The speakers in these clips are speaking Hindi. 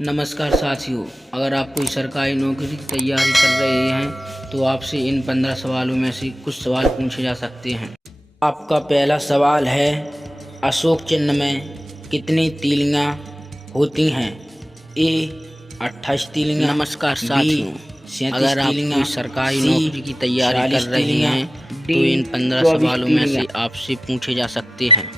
नमस्कार साथियों, अगर आप कोई सरकारी नौकरी की तैयारी कर रहे हैं तो आपसे इन 15 सवालों में से कुछ सवाल पूछे जा सकते हैं। आपका पहला सवाल है, अशोक चिन्ह में कितनी तीलियां होती हैं? ए 28 तीलियां। नमस्कार साथियों, अगर आप कोई सरकारी नौकरी की तैयारी कर रहे हैं तो इन 15 सवालों में से आपसे पूछे जा सकते हैं।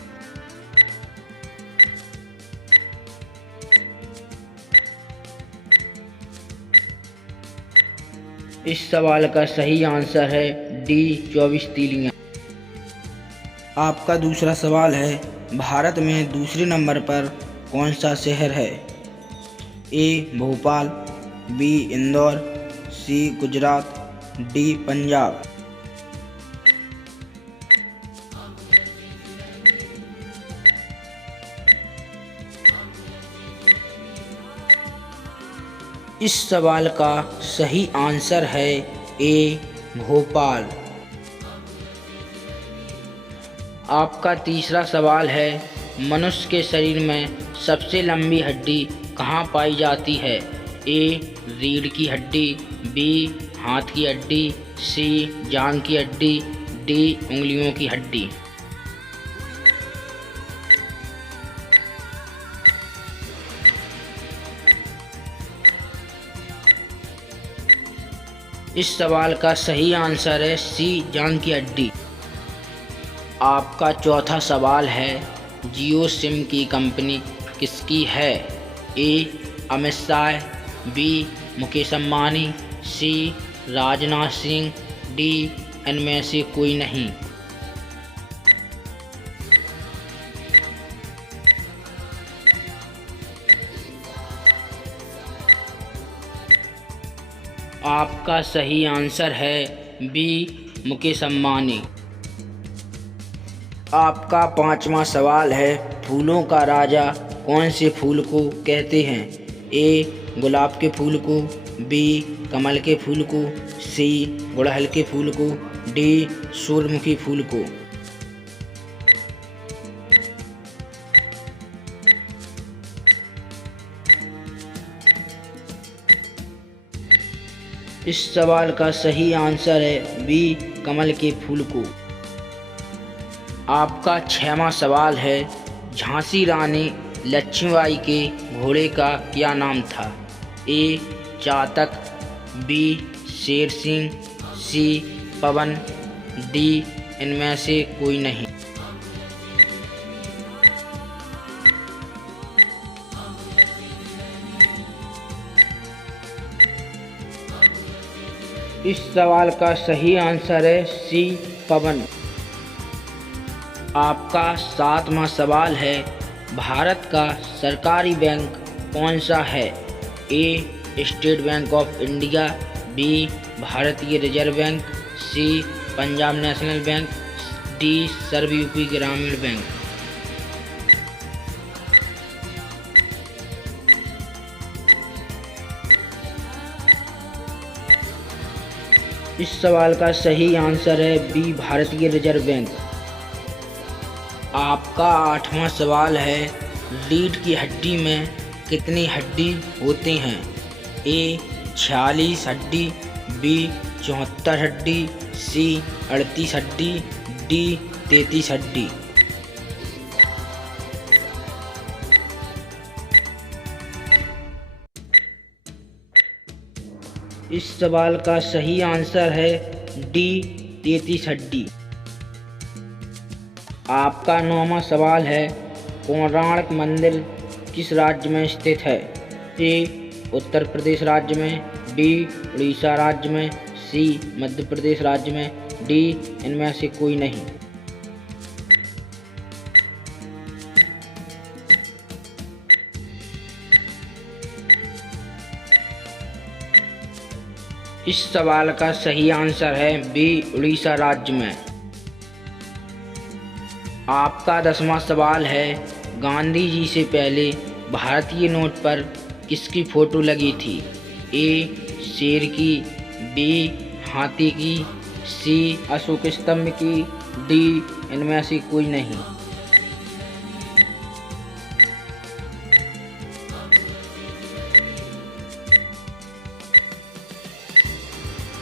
इस सवाल का सही आंसर है डी 24 तीलियां। आपका दूसरा सवाल है, भारत में दूसरे नंबर पर कौन सा शहर है? ए भोपाल, बी इंदौर, सी गुजरात, डी पंजाब। इस सवाल का सही आंसर है ए भोपाल। आपका तीसरा सवाल है, मनुष्य के शरीर में सबसे लंबी हड्डी कहाँ पाई जाती है? ए रीढ़ की हड्डी, बी हाथ की हड्डी, सी जांघ की हड्डी, डी उंगलियों की हड्डी। इस सवाल का सही आंसर है सी जांघ की हड्डी। आपका चौथा सवाल है, जियो सिम की कंपनी किसकी है? ए अमित शाह, बी मुकेश अंबानी, सी राजनाथ सिंह, डी इनमें से कोई नहीं। आपका सही आंसर है बी मुकेश अंबानी। आपका पांचवा सवाल है, फूलों का राजा कौन से फूल को कहते हैं? ए गुलाब के फूल को, बी कमल के फूल को, सी गुड़हल के फूल को, डी सूरजमुखी फूल को। इस सवाल का सही आंसर है बी कमल के फूल को। आपका छठवां सवाल है, झांसी रानी लक्ष्मीबाई के घोड़े का क्या नाम था? ए चातक, बी शेर सिंह, सी पवन, डी इनमें से कोई नहीं। इस सवाल का सही आंसर है सी पवन। आपका सातवां सवाल है, भारत का सरकारी बैंक कौन सा है? A state bank of India, B Bharatiya reserve bank, C Punjab national bank, D Sarva UP Gramin bank. इस सवाल का सही आंसर है बी भारतीय रिजर्व बैंक। आपका आठवां सवाल है, रीढ़ की हड्डी में कितनी हड्डी होती हैं? ए 46 हड्डी, बी 74 हड्डी, सी 38 हड्डी, डी 33 हड्डी। इस सवाल का सही आंसर है डी 33 हड्डी। आपका नौवां सवाल है, कोणार्क मंदिर किस राज्य में स्थित है? ए उत्तर प्रदेश राज्य में, बी उड़ीसा राज्य में, सी मध्य प्रदेश राज्य में, डी इनमें से कोई नहीं। इस सवाल का सही आंसर है बी उड़ीसा राज्य में। आपका 10वां सवाल है, गांधी जी से पहले भारतीय नोट पर किसकी फोटो लगी थी? ए शेर की, बी हाथी की, सी अशोक स्तंभ की, डी इनमें से कोई नहीं।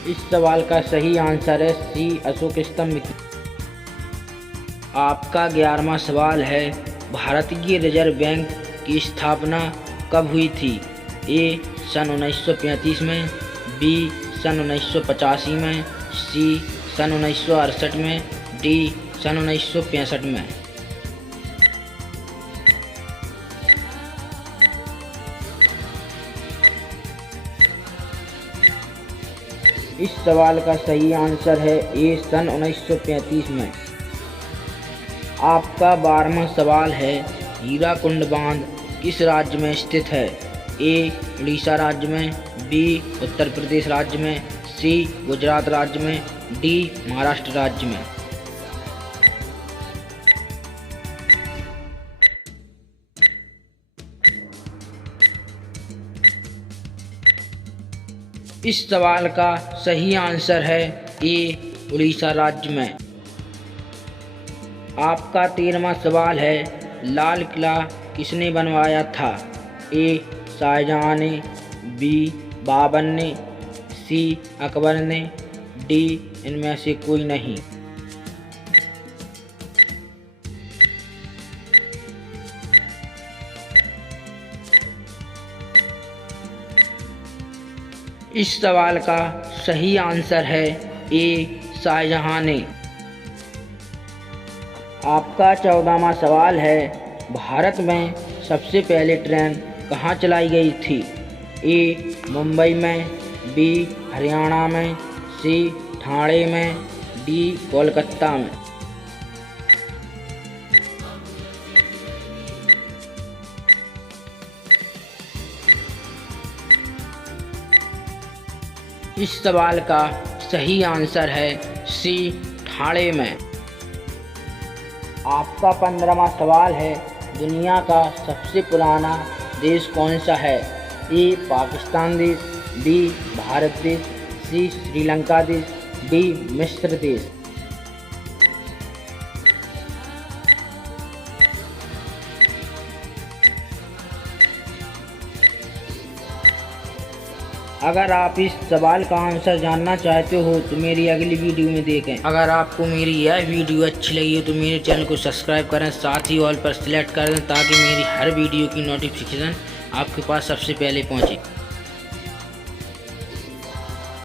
इस सवाल का सही आंसर है सी, अशोक स्तंभ। आपका 11वां सवाल है, भारतीय रिजर्व बैंक की स्थापना कब हुई थी? ए सन 1935 में, बी सन 1985 में, सी सन 1968 में, डी सन 1965 में। इस सवाल का सही आंसर है ए सन 1935 में। आपका 12वां सवाल है, हीराकुंड बांध किस राज्य में स्थित है? ए उड़ीसा राज्य में, बी उत्तर प्रदेश राज्य में, सी गुजरात राज्य में, डी महाराष्ट्र राज्य में। इस सवाल का सही आंसर है ए उड़ीसा राज्य में। आपका 13वां सवाल है, लाल किला किसने बनवाया था? ए शाहजहां ने, बी बाबर ने, सी अकबर ने, डी इनमें से कोई नहीं। इस सवाल का सही आंसर है ए शाहजहां ने। आपका 14वां सवाल है, भारत में सबसे पहले ट्रेन कहाँ चलाई गई थी? ए मुंबई में, बी हरियाणा में, सी ठाणे में, डी कोलकाता में। इस सवाल का सही आंसर है सी ठाणे में। आपका 15वां सवाल है, दुनिया का सबसे पुराना देश कौन सा है? ए पाकिस्तान देश, बी भारत देश, सी श्रीलंका देश, डी मिस्र देश। अगर आप इस सवाल का आंसर जानना चाहते हो तो मेरी अगली वीडियो में देखें। अगर आपको मेरी यह वीडियो अच्छी लगी हो तो मेरे चैनल को सब्सक्राइब करें, साथ ही ऑल पर सिलेक्ट कर दें ताकि मेरी हर वीडियो की नोटिफिकेशन आपके पास सबसे पहले पहुंचे।